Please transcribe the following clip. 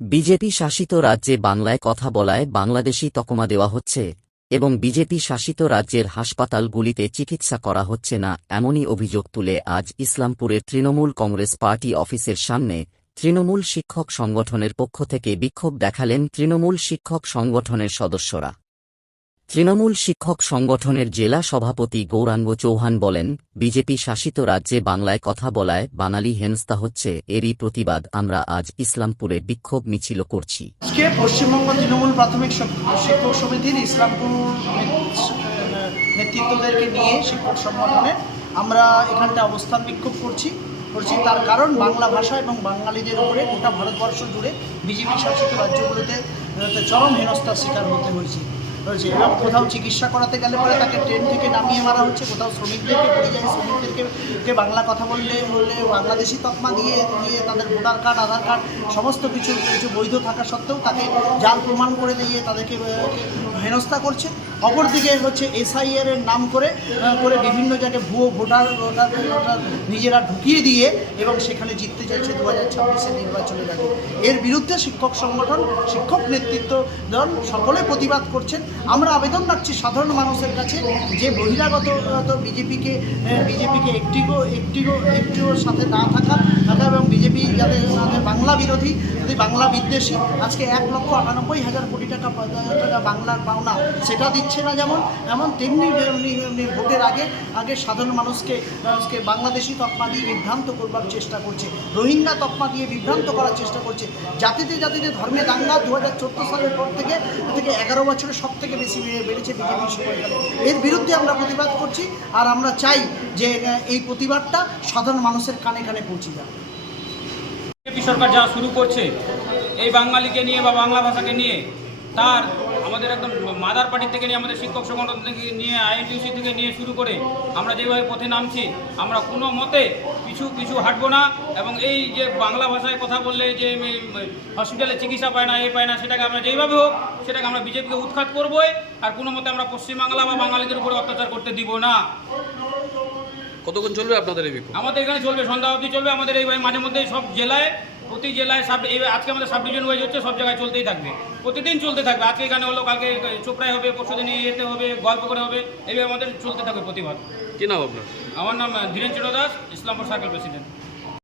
BJP শাসিত রাজ্যে বাংলায় কথা বলায় বাংলাদেশি তকমা দেওয়া হচ্ছে, এবং বিজেপি শাসিত রাজ্যের হাসপাতালগুলিতে চিকিৎসা করা হচ্ছে না, এমনই অভিযোগ তুলে আজ ইসলামপুরের তৃণমূল কংগ্রেস পার্টি অফিসের সামনে, তৃণমূল শিক্ষক সংগঠনের পক্ষ থেকে বিক্ষোভ দেখালেন তৃণমূল শিক্ষক সংগঠনের সদস্যরা। তৃণমূল শিক্ষক সংগঠনের জেলা সভাপতি গৌরাঙ্গ চৌহান বলেন, বিজেপি শাসিত রাজ্যে বাংলায় কথা বলায় বাঙালি হেনস্তা হচ্ছে, এরই প্রতিবাদ আমরা আজ ইসলামপুরে বিক্ষোভ মিছিল করছি। পশ্চিমবঙ্গ তৃণমূল প্রাথমিক শিক্ষক সমিতির ইসলামপুর নেতৃত্বদেরকে নিয়ে শিক্ষক সংগঠনে আমরা এখানটা অবস্থান বিক্ষোভ করছি। করছি তার কারণ বাংলা ভাষা এবং বাঙালিদের উপরে গোটা ভারতবর্ষ জুড়ে বিজেপি শাসিত রাজ্যগুলোতে চরম হেনস্থার শিকার হতে হয়েছে। কোথাও চিকিৎসা করাতে গেলে পরে তাকে ট্রেন থেকে নামিয়ে মারা হচ্ছে, কোথাও শ্রমিকদেরকে পরিযায়ী শ্রমিকদেরকে বাংলা কথা বললে বললে বাংলাদেশি তকমা দিয়ে দিয়ে তাদের ভোটার কার্ড, আধার কার্ড, সমস্ত কিছু কিছু বৈধ থাকা সত্ত্বেও তাকে জাল প্রমাণ করে দিয়ে তাদেরকে হেনস্থা করছে। অপরদিকে হচ্ছে এসআইআর এর নাম করে করে বিভিন্ন জায়গায় ভুয়ো ভোটার ভোটার ভোটার নিজেরা ঢুকিয়ে দিয়ে এবং সেখানে জিততে চাইছে দু হাজার ছাব্বিশের নির্বাচনের আগে। এর বিরুদ্ধে শিক্ষক সংগঠন, শিক্ষক নেতৃত্ব দল সকলে প্রতিবাদ করছেন। আমরা আবেদন রাখছি সাধারণ মানুষের কাছে যে বহিরাগত বিজেপিকে বিজেপিকে একটিগো একটিও একটিও সাথে না থাকা বিজেপি যাতে বাংলা বিরোধী, যদি বাংলা বিদ্বেষী, আজকে এক লক্ষ আটানব্বই হাজার কোটি টাকা টাকা বাংলার পাওনা, সেটা দিচ্ছে না যেমন, এমন তেমনি ভোটের আগে আগে সাধারণ মানুষকে মানুষকে বাংলাদেশি তকমা দিয়ে বিভ্রান্ত করবার চেষ্টা করছে, রোহিঙ্গা তকমা দিয়ে বিভ্রান্ত করার চেষ্টা করছে। জাতিতে জাতিতে ধর্মে দাঙ্গা দু হাজার চোদ্দ সালের পর থেকে থেকে এগারো বছরে সব থেকে বেশি বেড়ে- বেড়েছে বিজেপির সময়কালে এর বিরুদ্ধে আমরা প্রতিবাদ করছি, আর আমরা চাই যে এই প্রতিবাদটা সাধারণ মানুষের কানে কানে পৌঁছে যাবে বিজেপি সরকার যা শুরু করছে, এই বাঙালিকে নিয়ে বা বাংলা ভাষাকে নিয়ে, তার আমাদের একদম মাদার পার্টি থেকে নিয়ে, আমাদের শিক্ষক সংগঠন থেকে নিয়ে, আইএনটিউসি থেকে নিয়ে শুরু করে আমরা যেভাবে পথে নামছি, আমরা কোনো মতে পিছু পিছু হাঁটবো না এবং এই যে বাংলা ভাষায় কথা বললে যে হসপিটালে চিকিৎসা পায় না, এ পায় না, সেটাকে আমরা যেইভাবে হোক, সেটাকে আমরা বিজেপিকে উৎখাত করবোই, আর কোনো মতে আমরা পশ্চিমবাংলা বা বাঙালিদের উপরে অত্যাচার করতে দিব না। কতক্ষণ চলবে আপনাদের এই বিক্ষোভ? আমাদের এখানে চলবে সন্ধ্যা অবধি চলবে। আমাদের এই মাঝে মধ্যে সব জেলায় প্রতি জেলায় সাব এই আজকে আমাদের সাব ডিভিশন ওয়াইজ হচ্ছে সব জায়গায় চলতেই থাকবে। প্রতিদিন চলতে থাকবে। আজকে এখানে হলো কালকে চোপড়াই হবে পরশু দিন এতে হবে গল্প করে হবে এইভাবে আমাদের চলতে থাকবে প্রতিবাদ কী নাম আপনার? আমার নাম ধীরেন চন্দ্র দাস ইসলামপুর সার্কেল প্রেসিডেন্ট